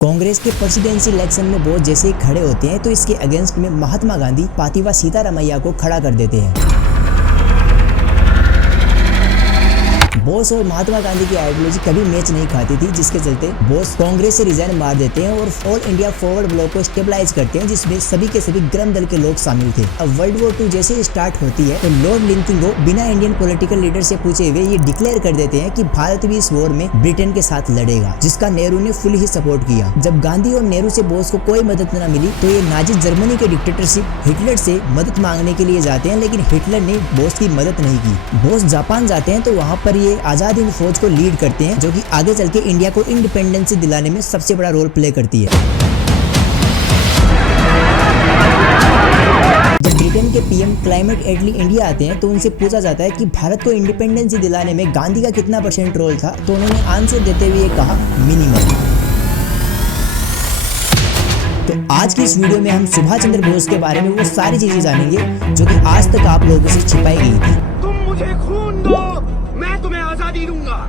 कांग्रेस के presidency election में बोस जैसे ही खड़े होते हैं तो इसके अगेंस्ट में महात्मा गांधी पातिवा सीतारामैया को खड़ा कर देते हैं। बोस और महात्मा गांधी की आइडियोलॉजी कभी मैच नहीं खाती थी, जिसके चलते बोस कांग्रेस से रिजाइन मार देते हैं और ऑल इंडिया फॉरवर्ड ब्लॉक को स्टेबलाइज करते हैं, जिसमें सभी के सभी ग्रम दल के लोग शामिल थे। अब वर्ल्ड वॉर 2 जैसे ही स्टार्ट होती है तो लॉर्ड लिंकिंगो बिना इंडियन पॉलिटिकल लीडर से पूछे हुए ये डिक्लेयर कर देते हैं कि भारत भी इस वॉर में ब्रिटेन के साथ लड़ेगा, जिसका नेहरू ने फुल ही सपोर्ट किया। जब गांधी और नेहरू से बोस को कोई मदद न मिली तो ये नाजी जर्मनी के डिक्टेटरशिप हिटलर से मदद मांगने के लिए जाते हैं, लेकिन हिटलर ने बोस की मदद नहीं की। बोस जापान जाते हैं तो वहाँ पर ये आजाद हिंद फौज को लीड करते हैं, जो कि आगे चल के इंडिया को इंडिपेंडेंस दिलाने में सबसे बड़ा रोल प्ले करती है। जब ब्रिटेन के पीएम क्लाइमेट एटली इंडिया आते हैं तो उनसे पूछा जाता है कि भारत को इंडिपेंडेंस दिलाने में गांधी का कितना % रोल था, तो उन्होंने आंसर देते हुए कहा मिनिमम। तो आज की इस वीडियो में हम सुभाष चंद्र बोस के बारे में वो सारी चीजें जानेंगे जो कि आज तक आप लोगों से छिपाई गई थी। तुम मुझे खून दो, मैं तुम्हें आजादी दूंगा।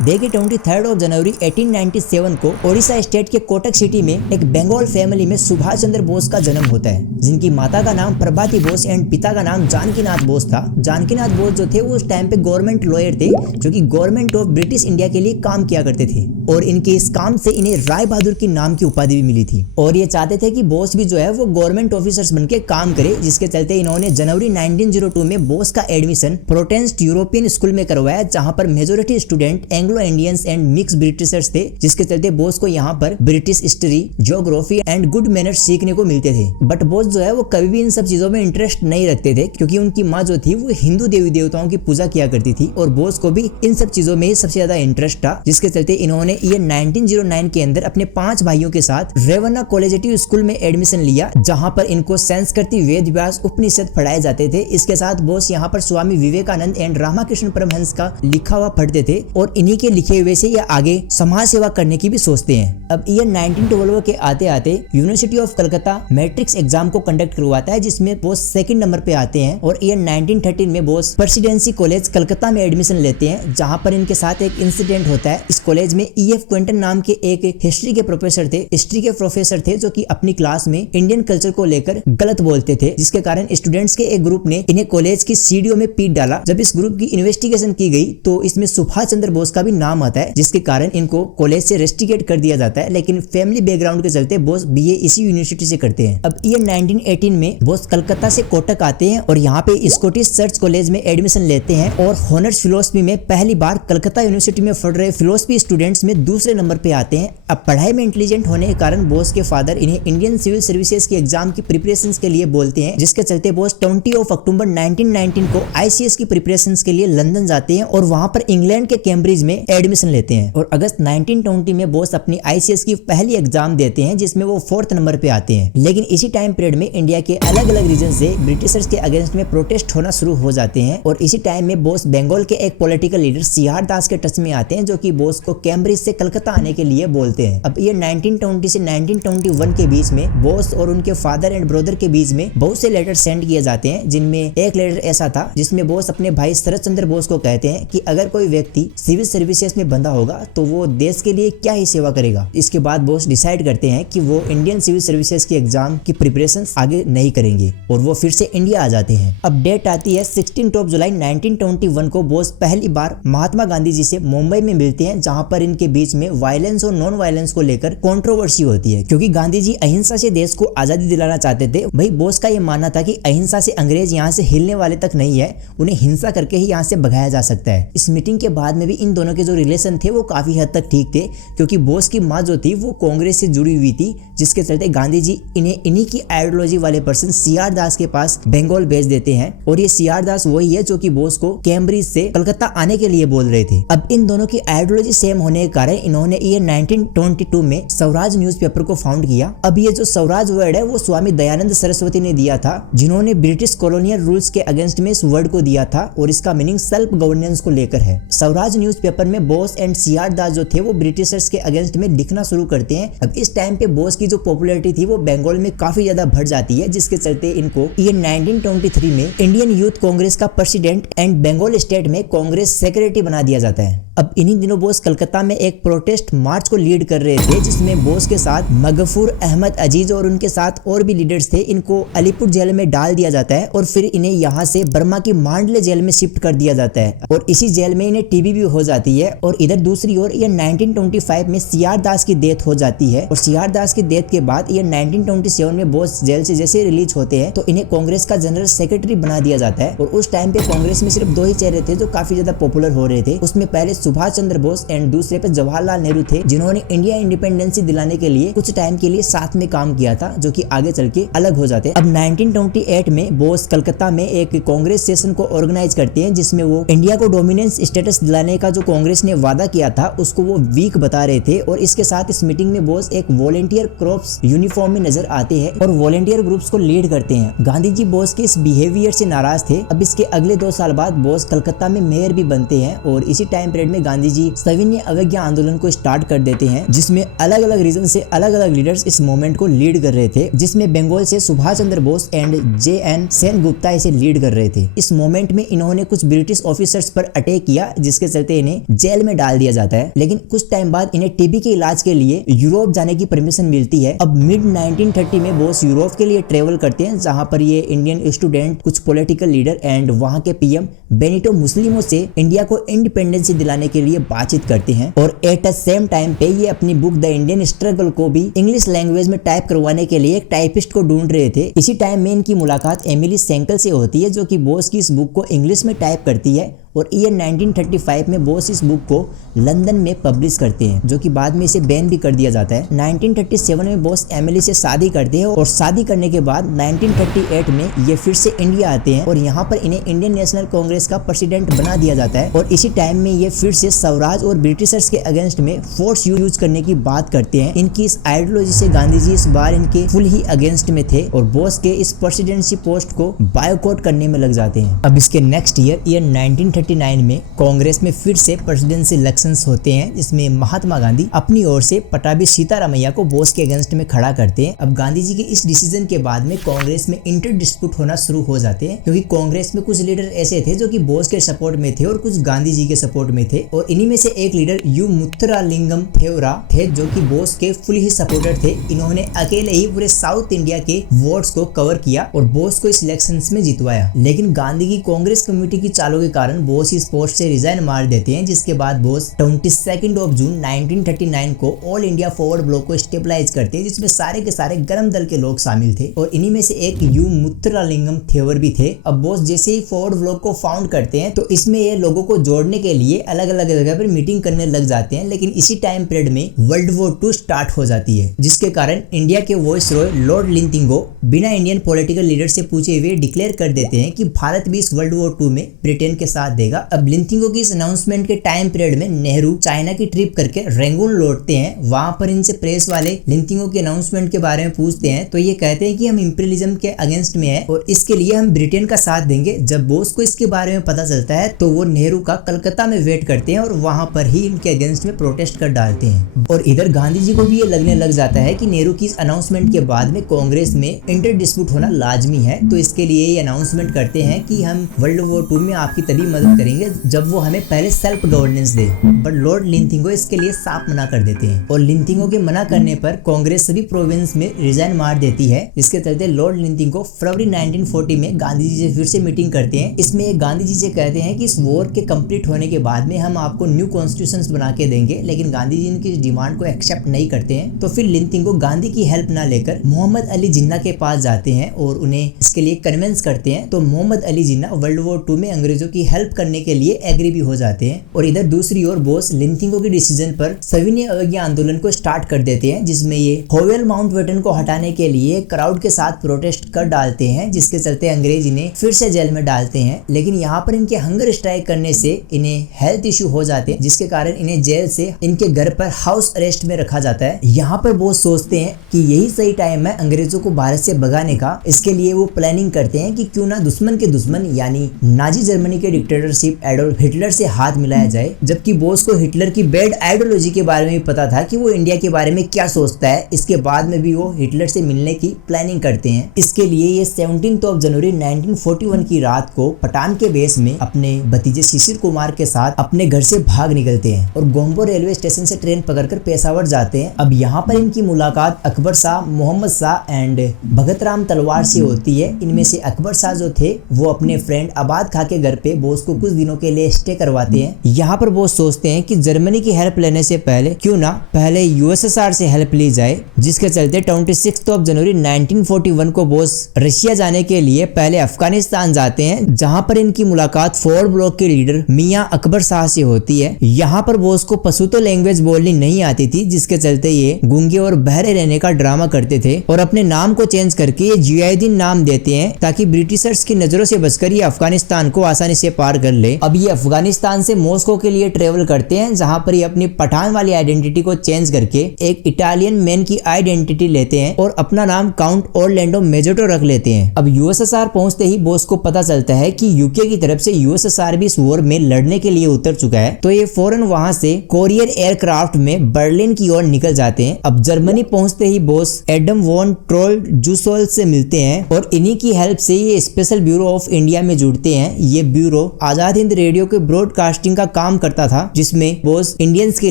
देखिए 23 जनवरी 1897 को ओडिशा स्टेट के कोटक सिटी में एक बंगाल फैमिली में सुभाष चंद्र बोस का जन्म होता है, जिनकी माता का नाम प्रभाती बोस एंड पिता का नाम जानकीनाथ बोस था। जानकीनाथ बोस जो थे वो उस टाइम पे गवर्नमेंट लॉयर थे, जो कि गवर्नमेंट ऑफ ब्रिटिश इंडिया के लिए काम किया करते थे, और इनके इस काम से इन्हें राय बहादुर की नाम की उपाधि भी मिली थी। और ये चाहते थे कि बोस भी जो है वो गवर्नमेंट ऑफिसर्स बनके काम करे, जिसके चलते इन्होंने जनवरी 1902 में बोस का एडमिशन प्रोटेस्टेंट यूरोपियन स्कूल में करवाया, जहां पर majority student Anglo Indians and mix Britishers थे, जिसके चलते बोस को यहाँ पर British history, geography and good manners सीखने को मिलते थे। बट बोस जो है वो कभी भी इन सब चीजों में इंटरेस्ट नहीं रखते थे, क्योंकि उनकी माँ जो थी वो हिंदू देवी देवताओं की पूजा किया करती थी, और बोस को भी इन सब चीजों में सबसे ज्यादा इंटरेस्ट था, जिसके चलते इन्होंने ईयर 1909 के अंदर अपने 5 भाइयों के साथ रेवन्ना कॉलेजिएटिव स्कूल में एडमिशन लिया, जहां पर इनको संस्कृत, वेद व्यास, उपनिषद पढ़ाए जाते थे। इसके साथ बोस यहाँ पर स्वामी विवेकानंद एंड रामकृष्ण परमहंस का लिखा हुआ पढ़ते थे, और इन्हीं के लिखे हुए से ये आगे समाज सेवा करने की भी सोचते हैं। अब ईयर 1912 के आते आते university of Calcutta matrix exam को कंडक्ट करवाता है, जिसमें बोस सेकंड नंबर पे आते हैं, और ईयर 1913 में बोस प्रेसिडेंसी कॉलेज कलकत्ता में एडमिशन लेते हैं, जहां पर इनके साथ एक इंसिडेंट होता है। इस कॉलेज में EF क्विंटन नाम के एक हिस्ट्री के प्रोफेसर थे, जो कि अपनी क्लास में इंडियन कल्चर को लेकर गलत बोलते थे, जिसके कारण स्टूडेंट्स के एक ग्रुप ने इन्हें कॉलेज की सीढ़ियों में पीट डाला। जब इस ग्रुप की इन्वेस्टिगेशन की गई तो इसमें सुभाष चंद्र बोस का भी नाम आता है, जिसके कारण इनको कॉलेज से रेस्ट्रिकेट कर दिया जाता है, लेकिन फैमिली बैकग्राउंड के चलते बोस BA इसी यूनिवर्सिटी से करते हैं। अब ईयर 1918 में बोस कलकत्ता से कोटक आते हैं और यहाँ पे स्कॉटिश चर्च कॉलेज में एडमिशन लेते हैं, और हॉनर्स फिलोसफी में पहली बार कलकत्ता यूनिवर्सिटी में पढ़ रहे फिलोसफी स्टूडेंट्स में दूसरे नंबर पे आते हैं। अब पढ़ाई में इंटेलिजेंट होने के कारण बोस के फादर इन्हें इंडियन सिविल सर्विसेज के एग्जाम की प्रिपरेशंस के लिए बोलते हैं, जिसके चलते बोस 20 अक्टूबर 1919 को ICS की प्रिपरेशंस के लिए लंदन जाते हैं, और वहां पर इंग्लैंड के कैम्ब्रिज में एडमिशन लेते हैं, और अगस्त 1920 में बोस अपनी ICS की पहली एग्जाम देते हैं, जिसमें वो 4th नंबर पे आते हैं। लेकिन इसी टाइम पीरियड में इंडिया के अलग अलग रीजन से ब्रिटिशर्स के अगेंस्ट में प्रोटेस्ट होना शुरू हो जाते हैं, और इसी टाइम में बोस बंगाल के एक पॉलिटिकल लीडर सीआर दास के टच में आते हैं, जो कि बोस को कैम्ब्रिज से कलकत्ता आने के लिए बोलते हैं। अब ये 1920 से 1921 के बीच में बोस और उनके फादर एंड ब्रदर के बीच में बहुत से लेटर सेंड किए जाते हैं, जिनमें एक लेटर ऐसा था जिसमें बोस अपने भाई शरद चंद्र बोस को कहते हैं कि अगर कोई व्यक्ति सिविल सर्विसेज में बंधा होगा तो वो देश के लिए क्या ही सेवा करेगा। इसके बाद बोस डिसाइड करते हैं कि वो इंडियन सिविल सर्विसेज की एग्जाम की प्रिपरेशन आगे नहीं करेंगे, और वो फिर से इंडिया आ जाते हैं। अब डेट आती है 16 जुलाई 1921 को बोस पहली बार महात्मा गांधी जी से मुंबई में मिलते हैं, जहां पर इनके बीच में वायलेंस और नॉन वायलेंस को लेकर कंट्रोवर्सी होती है, क्योंकि गांधी जी अहिंसा से देश को आजादी दिलाना चाहते थे। भाई बोस का ये मानना था कि अहिंसा से अंग्रेज यहाँ से हिलने वाले तक नहीं है, उन्हें हिंसा करके ही यहाँ से भगाया जा सकता है। इस मीटिंग के बाद में भी इन दोनों के जो रिलेशन थे वो काफी हद तक ठीक थे, क्योंकि बोस की माँ जो थी वो कांग्रेस से जुड़ी हुई थी, जिसके चलते गांधी जी इन्हें इन्हीं की आइडियोलॉजी वाले पर्सन सीआर दास के पास बंगाल भेज देते हैं, और ये सीआर दास वही है जो कि बोस को कैम्ब्रिज से कलकत्ता आने के लिए बोल रहे थे। अब इन दोनों की आइडियोलॉजी सेम होने के कारण इन्होंने ईयर 1922 में स्वराज न्यूज़पेपर को फाउंड किया। अब ये जो स्वराज वर्ड है वो स्वामी दयानंद सरस्वती ने दिया था, जिन्होंने ब्रिटिश कॉलोनियल रूल्स के अगेंस्ट में इस वर्ड को दिया था, और इसका मीनिंग सेल्फ गवर्नेंस को लेकर है। स्वराज न्यूज़पेपर पेपर में बोस एंड सियार दास जो थे वो ब्रिटिशर्स के अगेंस्ट में लिखना शुरू करते हैं। अब इस टाइम पे बोस की जो पॉपुलैरिटी थी वो बंगाल में काफी ज्यादा बढ़ जाती है, जिसके चलते इनको ये 1923 में इंडियन यूथ कांग्रेस का प्रेसिडेंट एंड बंगाल स्टेट में कांग्रेस सेक्रेटरी बना दिया जाता है। अब इन्हीं दिनों बोस कलकत्ता में एक प्रोटेस्ट मार्च को लीड कर रहे थे, जिसमें बोस के साथ मगफूर अहमद अजीज और उनके साथ और भी लीडर्स थे। इनको अलीपुर जेल में डाल दिया जाता है और फिर इन्हें यहाँ से बर्मा की मांडले जेल में शिफ्ट कर दिया जाता है और इसी जेल में इन्हें टीबी भी हो जाती है। और इधर दूसरी ओर ये 1925 में सियार दास की डेथ हो जाती है और सियार दास की डेथ के बाद ये 1927 में बोस जेल से जैसे रिलीज होते हैं तो इन्हें कांग्रेस का जनरल सेक्रेटरी बना दिया जाता है। और उस टाइम पे कांग्रेस में सिर्फ दो ही चेहरे थे जो काफी ज्यादा पॉपुलर हो रहे थे। उसमें पहले सुभाष चंद्र बोस एंड दूसरे पे जवाहरलाल नेहरू थे, जिन्होंने इंडिया इंडिपेंडेंसी दिलाने के लिए कुछ टाइम के लिए साथ में काम किया था, जो कि आगे चल के अलग हो जाते। अब 1928 में बोस कलकत्ता में एक कांग्रेस सेशन को ऑर्गेनाइज करते हैं, जिसमें वो इंडिया को डोमिनेंस स्टेटस दिलाने का जो कांग्रेस ने वादा किया था उसको वो वीक बता रहे थे। और इसके साथ इस मीटिंग में बोस एक वॉलेंटियर क्रॉप्स यूनिफॉर्म में नजर आते हैं और वॉलेंटियर ग्रुप्स को लीड करते हैं। गांधी जी बोस के इस बिहेवियर से नाराज थे। अब इसके अगले 2 साल बाद बोस कलकत्ता में मेयर भी बनते हैं और इसी टाइम पीरियड में गांधी जी सविनय अवज्ञा आंदोलन को स्टार्ट कर देते हैं, जिसमें अलग अलग रीजन से अलग अलग लीडर्स इस मूवमेंट को लीड कर रहे थे, जिसमें बंगाल से सुभाष चंद्र बोस एंड JN सेनगुप्ता इसे लीड कर रहे थे। इस मूवमेंट में इन्होंने कुछ ब्रिटिश ऑफिसर्स पर अटैक किया, जिसके चलते इन्हें जेल में डाल दिया जाता है। लेकिन कुछ टाइम बाद इन्हें टीबी के इलाज के लिए यूरोप जाने की परमिशन मिलती है। अब मिड 1930 में बोस यूरोप के लिए ट्रेवल करते हैं, जहां पर ये इंडियन स्टूडेंट, कुछ पॉलिटिकल लीडर एंड वहां के PM बेनिटो मुस्लिमो से इंडिया को इंडिपेंडेंसी दिलाने के लिए बातचीत करते हैं। और एट द सेम टाइम पे ये अपनी बुक द इंडियन स्ट्रगल को भी इंग्लिश लैंग्वेज में टाइप करवाने के लिए एक टाइपिस्ट को ढूंढ रहे थे। इसी टाइम में इनकी मुलाकात एमिली सेंकल से होती है, जो कि बोस की इस बुक को इंग्लिश में टाइप करती है। और ईयर 1935 में बोस इस बुक को लंदन में पब्लिश करते हैं, जो कि बाद में इसे बैन भी कर दिया जाता है। 1937 में बोस एमिली से शादी करते हैं और शादी करने के बाद 1938 में ये फिर से इंडिया आते हैं और यहाँ पर इन्हें इंडियन नेशनल कांग्रेस का प्रेसिडेंट बना दिया जाता है। और इसी टाइम में ये फिर से स्वराज और ब्रिटिशर्स के अगेंस्ट में फोर्स यूज करने की बात करते हैं। इनकी इस आइडियोलॉजी से गांधी जी इस बार इनके फुल ही अगेंस्ट में थे और बोस के इस प्रेसिडेंसी पोस्ट को बायकॉट करने में लग जाते हैं। अब इसके नेक्स्ट ईयर 1939 में कांग्रेस में फिर से प्रेसिडेंसी इलेक्शंस होते हैं, जिसमें महात्मा गांधी अपनी ओर से पटाभी सीतारामैया को बोस के अगेंस्ट में खड़ा करते हैं। अब गांधी जी के इस डिसीजन के बाद में कांग्रेस में इंटर डिस्प्यूट होना शुरू हो जाते हैं, क्योंकि कांग्रेस में कुछ लीडर ऐसे थे जो कि बोस के सपोर्ट में थे और कुछ गांधी जी के सपोर्ट में थे। और इन्हीं में से एक लीडर यू मुथुरालिंगम थेवरा थे, जो कि बोस के फुल ही सपोर्टर थे। इन्होंने अकेले ही पूरे साउथ इंडिया के वोट्स को कवर किया और बोस को इस इलेक्शंस में जितवाया। लेकिन गांधी की कांग्रेस कमेटी की चालों के कारण बोस इस पोस्ट से रिजाइन मार देते हैं, जिसके बाद बोस 22 जून 1939 को ऑल इंडिया फॉरवर्ड ब्लॉक को स्टेबलाइज करते हैं, जिसमें सारे के सारे गरम दल के लोग शामिल थे और इन्हीं में से एक यू मुथुरालिंगम थेवर भी थे। अब बोस जैसे ही फॉरवर्ड ब्लॉक को फाउंड करते हैं तो इसमें ये लोगों को जोड़ने के लिए अलग अलग जगह पर मीटिंग करने लग जाते हैं। लेकिन इसी टाइम पीरियड में वर्ल्ड वॉर 2 स्टार्ट हो जाती है, जिसके कारण इंडिया के वॉइस रॉय लॉर्ड लिंथिंगो बिना इंडियन पॉलिटिकल लीडर से पूछे हुए डिक्लेयर कर देते हैं कि भारत भी इस वर्ल्ड वॉर 2 में ब्रिटेन के साथ देगा। अब लिंथिंगो की इस अनाउंसमेंट के टाइम पीरियड में नेहरू चाइना की ट्रिप करके रंगून लौटते हैं। वहां पर इनसे प्रेस वाले लिंथिंगो के अनाउंसमेंट के बारे में पूछते हैं तो ये कहते हैं कि हम इंपीरियलिज्म के अगेंस्ट में है और इसके लिए हम ब्रिटेन का साथ देंगे। जब बोस को इसके बारे में पता चलता है तो वो नेहरू का कलकत्ता में वेट करते हैं और वहां पर ही इनके अगेंस्ट में प्रोटेस्ट कर डालते हैं। और इधर गांधी जी को भी ये लगने लग जाता है कि नेहरू की इस अनाउंसमेंट के बाद में कांग्रेस में इंटर डिस्प्यूट होना लाजमी है, तो इसके लिए ये अनाउंसमेंट करते हैं कि हम वर्ल्ड वॉर 2 में आपकी तभी मदद करेंगे जब वो हमें पहले सेल्फ गवर्नेंस दे। बट लॉर्ड लिंथिंगो इसके लिए साफ मना कर देते हैं और लिंथिंगो के मना करने पर कांग्रेस सभी प्रोविंस में रिजाइन मार देती है। इसके चलते लॉर्ड लिंथिंगो फरवरी 1940 में गांधी जी से फिर से मीटिंग करते हैं। इसमें गांधी जी से कहते हैं कि इस वॉर के कंप्लीट होने के बाद में हम आपको न्यू कॉन्स्टिट्यूशंस बना के देंगे, लेकिन गांधी जी इनकी डिमांड को एक्सेप्ट नहीं करते हैं। तो फिर लिंथिंगो गांधी की हेल्प ना लेकर मोहम्मद अली जिन्ना के पास जाते हैं और उन्हें इसके लिए कन्विंस करते हैं। तो मोहम्मद अली जिन्ना वर्ल्ड वॉर 2 में अंग्रेजों की हेल्प करने के लिए एग्री भी हो जाते हैं। और इधर दूसरी ओर बोस लिंथिंगो के डिसीजन पर सविनय अवज्ञा आंदोलन को स्टार्ट कर देते हैं, जिसमें ये होवेल माउंटबेटन को हटाने के लिए क्राउड के साथ प्रोटेस्ट कर डालते हैं, जिसके चलते अंग्रेज इन्हें फिर से जेल में डालते हैं। लेकिन यहाँ पर इनके हंगर स्ट्राइक करने से इन्हें हेल्थ इश्यू हो जाते हैं, जिसके कारण इन्हें जेल से इनके घर पर हाउस अरेस्ट में रखा जाता है। यहाँ पर बोस सोचते हैं कि यही सही टाइम है अंग्रेजों को भारत से भगाने का। इसके लिए वो प्लानिंग करते हैं कि क्यों ना दुश्मन के दुश्मन यानी नाजी जर्मनी के डिक्टेटर जोसेफ एडोल्फ हिटलर से हाथ मिलाया जाए, जबकि बोस को हिटलर की बैड आइडियोलॉजी के बारे में भी पता था कि वो इंडिया के बारे में क्या सोचता है। इसके बाद में भी वो हिटलर से मिलने की प्लानिंग करते हैं। इसके लिए ये 17 जनवरी 1941 की रात को पठान के बेस में अपने भतीजे शिशिर कुमार के साथ अपने घर से भाग निकलते हैं और गोम्बो रेलवे स्टेशन से ट्रेन पकड़कर पेशावर जाते हैं। अब यहाँ पर इनकी मुलाकात अकबर शाह, मोहम्मद शाह एंड भगत राम तलवार से होती है। इनमें से अकबर शाह जो थे वो अपने फ्रेंड आबाद खां के घर पे बोस को कुछ दिनों के लिए स्टे करवाते हैं। यहाँ पर बोस सोचते हैं कि जर्मनी की हेल्प लेने से पहले क्यों ना पहले यूएसएसआर से हेल्प ली जाए, जिसके चलते 26 जनवरी 1941 को बोस रशिया जाने के लिए पहले अफगानिस्तान जाते हैं, जहाँ पर इनकी मुलाकात फॉरवर्ड ब्लॉक के लीडर मियां अकबर शाह से होती है। यहाँ पर बोस को पशुतो लैंग्वेज बोलनी नहीं आती थी, जिसके चलते ये गूंगे और बहरे रहने का ड्रामा करते थे और अपने नाम को चेंज करके ये जियाउद्दीन नाम देते हैं ताकि ब्रिटिशर्स की नजरों से बचकर ये अफगानिस्तान को आसानी से पार कर ले। अब ये अफगानिस्तान से मॉस्को के लिए ट्रेवल करते हैं, जहां पर ये अपनी पठान वाली आइडेंटिटी को चेंज करके एक इटालियन मैन की आइडेंटिटी लेते हैं और अपना नाम काउंट ऑरलैंडो मेजोटो रख लेते हैं। अब यूएसएसआर पहुंचते ही बोस को पता चलता है कि यूके की तरफ से यूएसएसआर भी इस वॉर में लड़ने के लिए उतर चुका है, तो ये फौरन वहां से कोरियर एयरक्राफ्ट में बर्लिन की ओर निकल जाते हैं। अब जर्मनी पहुंचते ही बोस एडम वॉन ट्रोल जूसोल से मिलते हैं और इन्हीं की हेल्प से ये स्पेशल ब्यूरो ऑफ इंडिया में जुड़ते हैं। ये ब्यूरो आजाद हिंद रेडियो के ब्रॉडकास्टिंग का काम करता था, जिसमें बोस इंडियंस के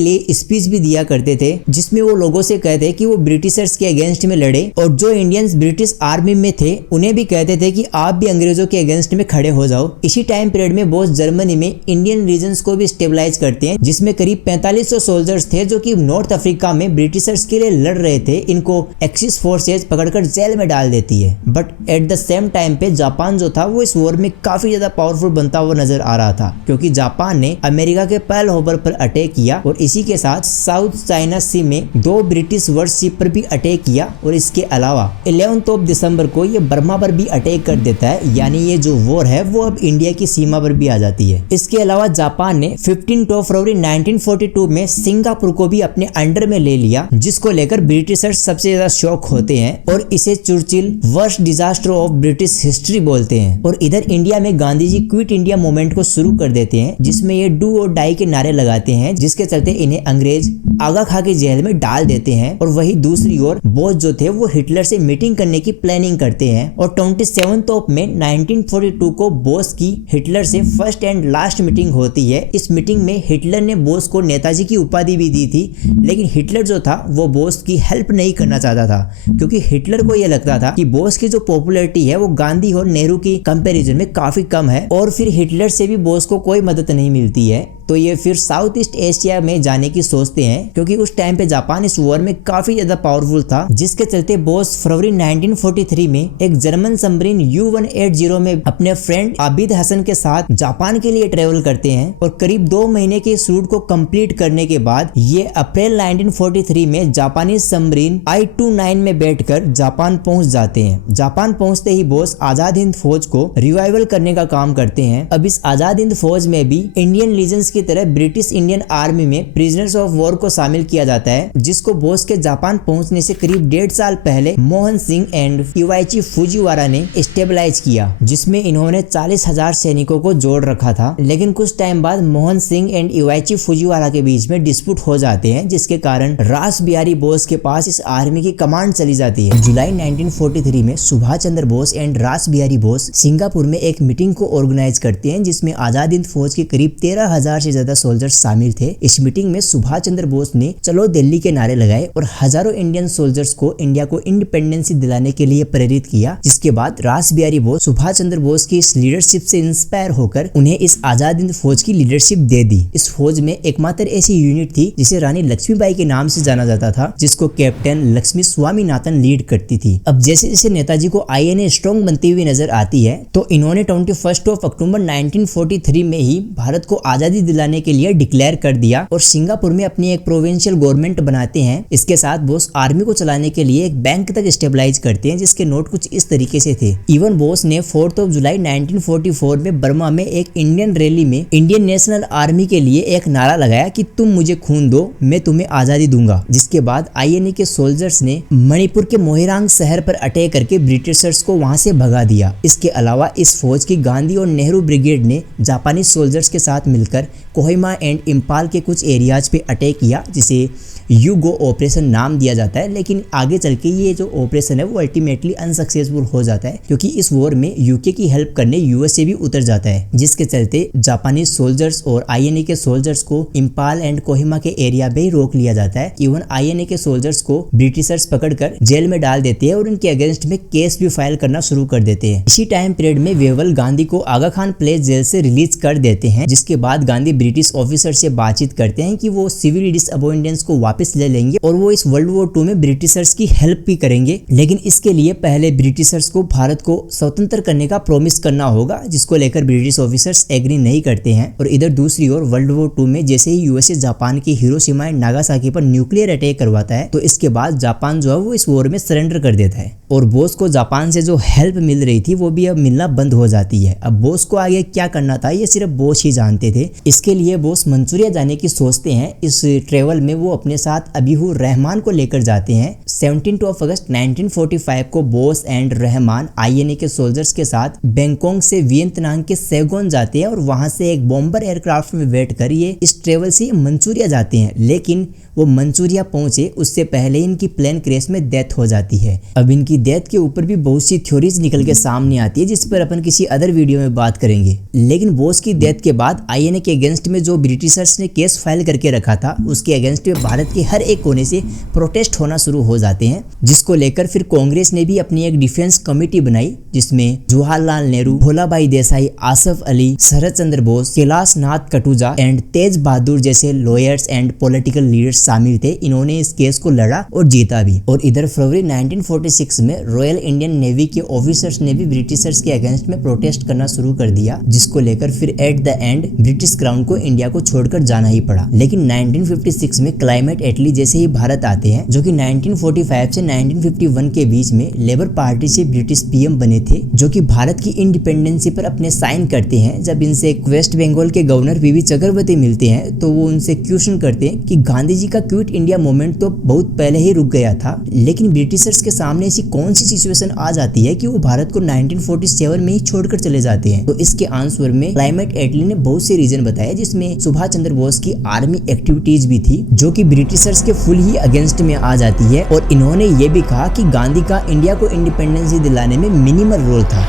लिए स्पीच भी दिया करते थे, जिसमें वो लोगों से कहते कि वो ब्रिटिशर्स के अगेंस्ट में लड़े और जो इंडियंस ब्रिटिश आर्मी में थे उन्हें भी कहते थे कि आप भी अंग्रेजों के अगेंस्ट में खड़े हो जाओ। इसी टाइम पीरियड में बोस जर्मनी में इंडियन रीजन्स को भी स्टेबलाइज करते हैं, जिसमें करीब 4500 सोल्जर्स थे जो कि नॉर्थ अफ्रीका में ब्रिटिशर्स के लिए लड़ रहे थे। इनको एक्सिस फोर्सेज पकड़कर जेल में डाल देती है। But at the same time पे जापान जो था वो इस वॉर में काफी ज्यादा पावरफुल बनता हुआ नजर आ रहा था, क्योंकि जापान ने अमेरिका के पर्ल हार्बर पर अटैक किया और इसी के साथ साउथ चाइना सी में 2 ब्रिटिश वारशिप पर भी अटैक किया और इसके अलावा 11 दिसंबर को ये बर्मा पर भी अटैक कर देता है। यानी ये जो वॉर है वो अब इंडिया की सीमा पर भी आ जाती है। इसके अलावा जापान ने 15 फरवरी 1942 में सिंगापुर को भी अपने अंडर में ले लिया, जिसको लेकर ब्रिटिशर्स सबसे ज्यादा शॉक होते हैं और इसे Churchill worst disaster of British history बोलते हैं। और इधर इंडिया में Gandhi ji quit India movement को शुरू कर देते हैं, जिसमें ये डू और डाई के नारे लगाते हैं, जिसके चलते इन्हें अंग्रेज आगा खा के जेल में डाल देते हैं। और वही दूसरी ओर बोस जो थे वो हिटलर से मीटिंग करने की प्लानिंग करते हैं और 27 मई 1942 को बोस की हिटलर से फर्स्ट एंड लास्ट मीटिंग होती है। इस मीटिंग में हिटलर ने बोस को नेताजी की उपाधि भी दी थी, लेकिन हिटलर जो था वो बोस की हेल्प नहीं करना चाहता था, क्योंकि हिटलर को यह लगता था कि बोस की जो पॉपुलैरिटी है वो गांधी और नेहरू की कंपैरिजन में काफी कम है और फिर हिटलर से भी बोस को कोई मदद नहीं मिलती है। तो ये फिर साउथ ईस्ट एशिया में जाने की सोचते हैं, क्योंकि उस टाइम पे जापान इस वॉर में काफी ज्यादा पावरफुल था, जिसके चलते बोस फरवरी 1943 में एक जर्मन सबमरीन U-180 में अपने फ्रेंड आबिद हसन के साथ जापान के लिए ट्रेवल करते हैं और करीब 2 महीने के इस रूट को कंप्लीट करने के बाद ये अप्रैल 1943 में जापानी सबमरीन I-29 में बैठकर जापान पहुंच जाते हैं। जापान पहुंचते ही बोस आजाद हिंद फौज को रिवाइवल करने का काम करते हैं। अब इस आजाद हिंद फौज में भी इंडियन लीजेंड्स की तरह ब्रिटिश इंडियन आर्मी में प्रिजनर्स ऑफ वॉर को शामिल किया जाता है, जिसको बोस के जापान पहुंचने से करीब 1.5 साल पहले मोहन सिंह एंड इवाइची फुजीवारा ने स्टेबलाइज किया, जिसमें इन्होंने 40,000 सैनिकों को जोड़ रखा था। लेकिन कुछ टाइम बाद मोहन सिंह एंड इवाइची फुजीवारा के बीच में डिस्प्यूट हो जाते हैं, जिसके कारण रास बिहारी बोस के पास इस आर्मी की कमांड चली जाती है। जुलाई 1943 में सुभाष चंद्र बोस एंड रास बिहारी बोस सिंगापुर में एक मीटिंग को ऑर्गेनाइज करते हैं, जिसमें आजाद हिंद फौज के करीब 13,000 से ज्यादा सोल्जर्स शामिल थे। इस मीटिंग में सुभाष चंद्र बोस ने चलो दिल्ली के नारे लगाए और हजारों इंडियन सोल्जर्स को इंडिया को इंडिपेंडेंसी दिलाने के लिए प्रेरित किया। जिसके बाद रास बिहारी बोस सुभाष चंद्र बोस की इस लीडरशिप से इंस्पायर होकर उन्हें इस आजाद हिंद फौज की लीडरशिप दे दी। इस फौज में एकमात्र ऐसी यूनिट थी जिसे रानी लक्ष्मीबाई के नाम से जाना जाता था, जिसको कैप्टन लक्ष्मी स्वामीनाथन लीड करती थी। अब जैसे जैसे नेताजी को आईएनए स्ट्रॉन्ग बनती हुई नजर आती है, तो इन्होंने 21 अक्टूबर 1943 में ही भारत को आजादी दिलाने के लिए डिक्लेयर कर दिया और सिंगापुर में अपनी एक प्रोविंशियल गवर्नमेंट बनाते हैं। इसके साथ बोस आर्मी को चलाने के लिए एक बैंक तक स्टेबलाइज करते हैं जिसके नोट कुछ इस तरीके से थे। इवन बोस ने 4 जुलाई 1944 में बर्मा में एक इंडियन रैली में इंडियन नेशनल आर्मी के लिए एक नारा लगाया कि तुम मुझे खून दो, मैं तुम्हें आजादी दूंगा। जिसके बाद आईएनए के सोल्जर्स ने मणिपुर के मोइरांग शहर पर अटैक करके ब्रिटिशर्स को वहां से भगा दिया। इसके अलावा इस फौज की गांधी और नेहरू ब्रिगेड ने जापानी सोल्जर्स के साथ मिलकर कोहिमा एंड इम्फाल के कुछ एरियाज पे अटैक किया जिसे यूगो ऑपरेशन नाम दिया जाता है। लेकिन आगे चल के ये जो ऑपरेशन है वो अल्टीमेटली अनसक्सेसफुल हो जाता है क्योंकि इस वॉर में यूके की हेल्प करने यूएसए भी उतर जाता है, जिसके चलते जापानी सोल्जर्स और आईएनए के सोल्जर्स को इम्फाल एंड कोहिमा के एरिया में ही रोक लिया जाता है। इवन आईएनए के सोल्जर्स को ब्रिटिशर्स पकड़कर जेल में डाल देते हैं और उनके अगेंस्ट में केस भी फाइल करना शुरू कर देते हैं। इसी टाइम पीरियड में वेवल गांधी को आगा खान प्लेस जेल से रिलीज कर देते हैं, जिसके बाद गांधी ब्रिटिश ऑफिसर से बातचीत करते हैं कि वो सिविल डिसअपॉइंटेंस को वापस ले लेंगे और वो इस वर्ल्ड वॉर 2 में ब्रिटिशर्स की हेल्प भी करेंगे। लेकिन इसके लिए पहले ब्रिटिशर्स को भारत को स्वतंत्र करने का प्रॉमिस करना होगा, जिसको लेकर ब्रिटिश ऑफिसर्स एग्री नहीं करते हैं। और इधर दूसरी ओर वर्ल्ड वॉर 2 में जैसे ही यूएसए जापान की हिरोशिमा एंड नागासाकी पर न्यूक्लियर अटैक करवाता है तो इसके बाद जापान जो है वो इस वॉर में सरेंडर कर देता है और बोस को जापान से जो हेल्प मिल रही थी वो भी अब मिलना बंद हो जाती है। अब बोस को आगे क्या करना था ये सिर्फ बोस ही जानते थे। इसके लिए बोस मंचूरिया जाने की सोचते हैं। इस ट्रेवल में वो अपने साथ अबीहुर रहमान को लेकर जाते हैं। 17 अगस्त 1945 को बोस एंड रहमान आईएनए के सोल्जर्स के साथ बैंकॉक से वियतनाम के सैगोन जाते हैं और वहां से एक बॉम्बर एयरक्राफ्ट में बैठ कर ये इस ट्रेवल से मंचूरिया जाते हैं। लेकिन वो मंचूरिया पहुंचे उससे पहले इनकी प्लेन क्रैश में डेथ हो जाती है। अब इनकी डेथ के ऊपर भी बहुत सी थ्योरीज निकल के सामने आती है जिस पर अपन किसी अदर वीडियो में बात करेंगे। लेकिन बोस की डेथ के बाद आईएनए के अगेंस्ट में जो ब्रिटिशर्स ने केस फाइल करके रखा था उसके अगेंस्ट में भारत के हर एक कोने से प्रोटेस्ट होना शुरू हो जाते हैं, जिसको लेकर फिर कांग्रेस ने भी अपनी एक डिफेंस कमेटी बनाई जिसमें जवाहरलाल नेहरू, भोलाभाई देसाई, आसफ अली, शरद चंद्र बोस, कैलाश नाथ कटुजा एंड तेज बहादुर जैसे लॉयर्स एंड पॉलिटिकल लीडर्स शामिल थे। इन्होंने इस केस को लड़ा और जीता भी। और इधर फरवरी 1946 में रॉयल इंडियन नेवी के ऑफिसर्स ने भी ब्रिटिशर्स के अगेंस्ट में प्रोटेस्ट करना शुरू कर दिया, जिसको लेकर फिर at the end British crown को इंडिया को छोड़कर जाना ही पड़ा। लेकिन 1956 में क्लाइमेट एटली जैसे ही भारत आते हैं, जो कि 1945 से 1951 के बीच में लेबर पार्टी से ब्रिटिश पीएम बने थे, जो कि भारत की इंडिपेंडेंसी पर अपने साइन करते हैं। जब इनसे वेस्ट बंगाल के गवर्नर बीबी चक्रवर्ती मिलते हैं तो वो उनसे क्वेश्चन करते हैं कि गांधी जी का क्विट इंडिया मूवमेंट तो बहुत पहले ही रुक गया था, लेकिन ब्रिटिशर्स के सामने ऐसी कौन सी सिचुएशन आ जाती है कि वो भारत को 1947 में ही छोड़कर चले जाते हैं। तो इसके आंसर में क्लाइमेट एटली ने बहुत से रीजन बताए, जिसमें सुभाष चंद्र बोस की आर्मी एक्टिविटीज भी थी जो कि ब्रिटिशर्स के फुल ही अगेंस्ट में आ जाती है। और इन्होंने ये भी कहा कि गांधी का इंडिया को इंडिपेंडेंसी दिलाने में मिनिमल रोल था।